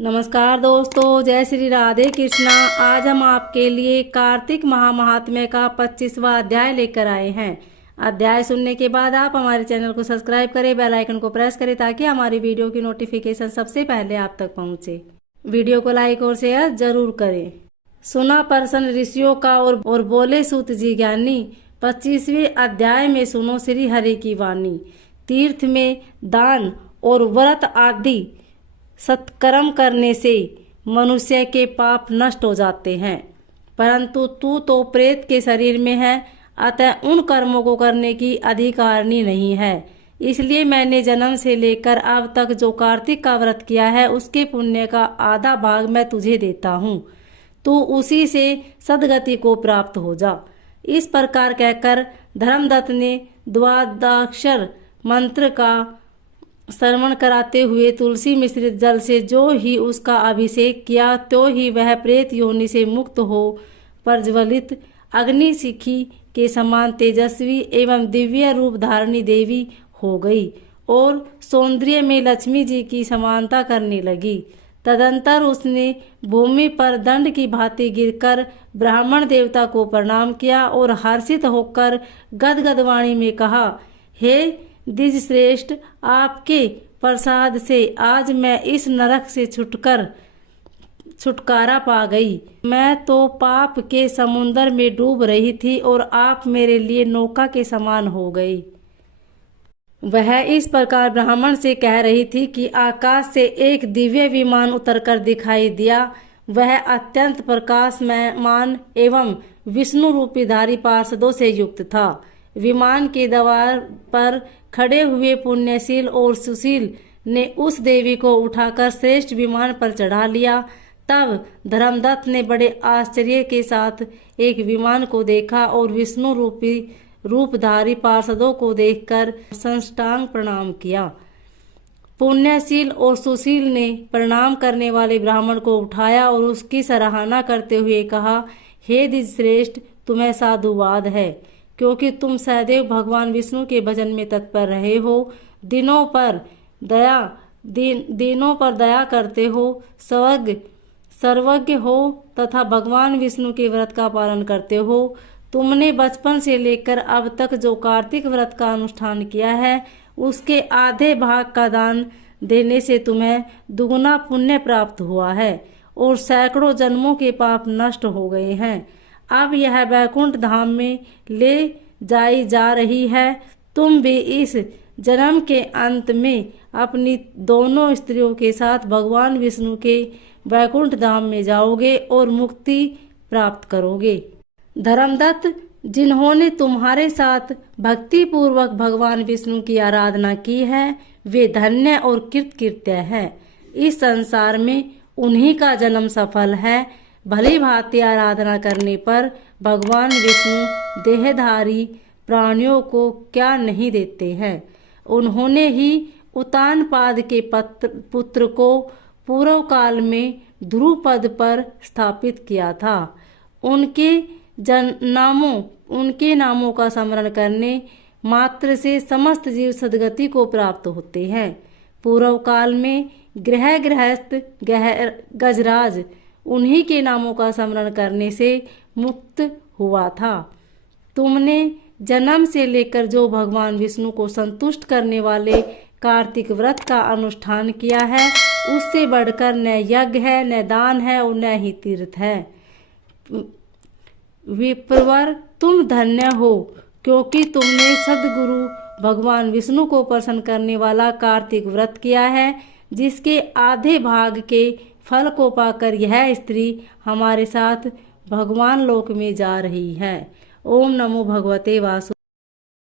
नमस्कार दोस्तों, जय श्री राधे कृष्णा। आज हम आपके लिए कार्तिक महात्म्य का 25वां अध्याय लेकर आए हैं। अध्याय सुनने के बाद आप हमारे चैनल को सब्सक्राइब करें, बेल आइकन को प्रेस करें ताकि हमारी वीडियो की नोटिफिकेशन सबसे पहले आप तक पहुंचे। वीडियो को लाइक और शेयर जरूर करें। सुना प्रसन्न ऋषियों का और बोले सूत जी ज्ञानी। 25वें अध्याय में सुनो श्री हरि की वाणी। तीर्थ में दान और व्रत आदि सत्कर्म करने से मनुष्य के पाप नष्ट हो जाते हैं, परंतु तू तो प्रेत के शरीर में है, अतः उन कर्मों को करने की अधिकारिणी नहीं है। इसलिए मैंने जन्म से लेकर अब तक जो कार्तिक का व्रत किया है उसके पुण्य का आधा भाग मैं तुझे देता हूँ। तू उसी से सदगति को प्राप्त हो जा। इस प्रकार कहकर धर्मदत्त ने द्वादशाक्षर मंत्र का श्रवण कराते हुए तुलसी मिश्रित जल से जो ही उसका अभिषेक किया तो ही वह प्रेत योनि से मुक्त हो प्रज्वलित अग्नि शिखी के समान तेजस्वी एवं दिव्य रूप धारणी देवी हो गई और सौंदर्य में लक्ष्मी जी की समानता करने लगी। तदंतर उसने भूमि पर दंड की भांति गिरकर ब्राह्मण देवता को प्रणाम किया और हर्षित होकर गदगद वाणी में कहा, हे द्विज श्रेष्ठ, आपके प्रसाद से आज मैं इस नरक से छुटकारा पा गई। मैं तो पाप के समुद्र में डूब रही थी और आप मेरे लिए नौका के समान हो गई। वह इस प्रकार ब्राह्मण से कह रही थी कि आकाश से एक दिव्य विमान उतरकर दिखाई दिया। वह अत्यंत प्रकाशमान एवं विष्णु रूपी धारी पार्षदों से युक्त था। विमान के द्वार पर खड़े हुए पुण्यशील और सुशील ने उस देवी को उठाकर श्रेष्ठ विमान पर चढ़ा लिया। तब धर्मदत्त ने बड़े आश्चर्य के साथ एक विमान को देखा और विष्णु रूपी रूपधारी पार्षदों को देखकर साष्टांग प्रणाम किया। पुण्यशील और सुशील ने प्रणाम करने वाले ब्राह्मण को उठाया और उसकी सराहना करते हुए कहा, हे द्विज श्रेष्ठ, तुम्हें साधुवाद है, क्योंकि तुम सदैव भगवान विष्णु के भजन में तत्पर रहे हो, दिनों पर दया करते हो, सर्वज्ञ हो तथा भगवान विष्णु के व्रत का पालन करते हो। तुमने बचपन से लेकर अब तक जो कार्तिक व्रत का अनुष्ठान किया है उसके आधे भाग का दान देने से तुम्हें दुगुना पुण्य प्राप्त हुआ है और सैकड़ों जन्मों के पाप नष्ट हो गए हैं। अब यह वैकुंठ धाम में ले जाई जा रही है। तुम भी इस जन्म के अंत में अपनी दोनों स्त्रियों के साथ भगवान विष्णु के वैकुंठ धाम में जाओगे और मुक्ति प्राप्त करोगे। धर्मदत्त, जिन्होंने तुम्हारे साथ भक्ति पूर्वक भगवान विष्णु की आराधना की है वे धन्य और कृतकृत्य हैं। इस संसार में उन्हीं का जन्म सफल है। भली भांति आराधना करने पर भगवान विष्णु देहधारी प्राणियों को क्या नहीं देते हैं। उन्होंने ही उत्तानपाद के पुत्र को पूर्व काल में ध्रुव पद पर स्थापित किया था। उनके नामों का स्मरण करने मात्र से समस्त जीव सद्गति को प्राप्त होते हैं। पूर्व काल में गृहस्थ गजराज उन्हीं के नामों का स्मरण करने से मुक्त हुआ था। तुमने जन्म से लेकर जो भगवान विष्णु को संतुष्ट करने वाले कार्तिक व्रत का अनुष्ठान किया है उससे बढ़कर न यज्ञ है, न दान है और न ही तीर्थ है। विप्रवर, तुम धन्य हो, क्योंकि तुमने सद्गुरु भगवान विष्णु को प्रसन्न करने वाला कार्तिक व्रत किया है, जिसके आधे भाग के फल को पाकर यह स्त्री हमारे साथ भगवान लोक में जा रही है। ओम नमो भगवते वासु।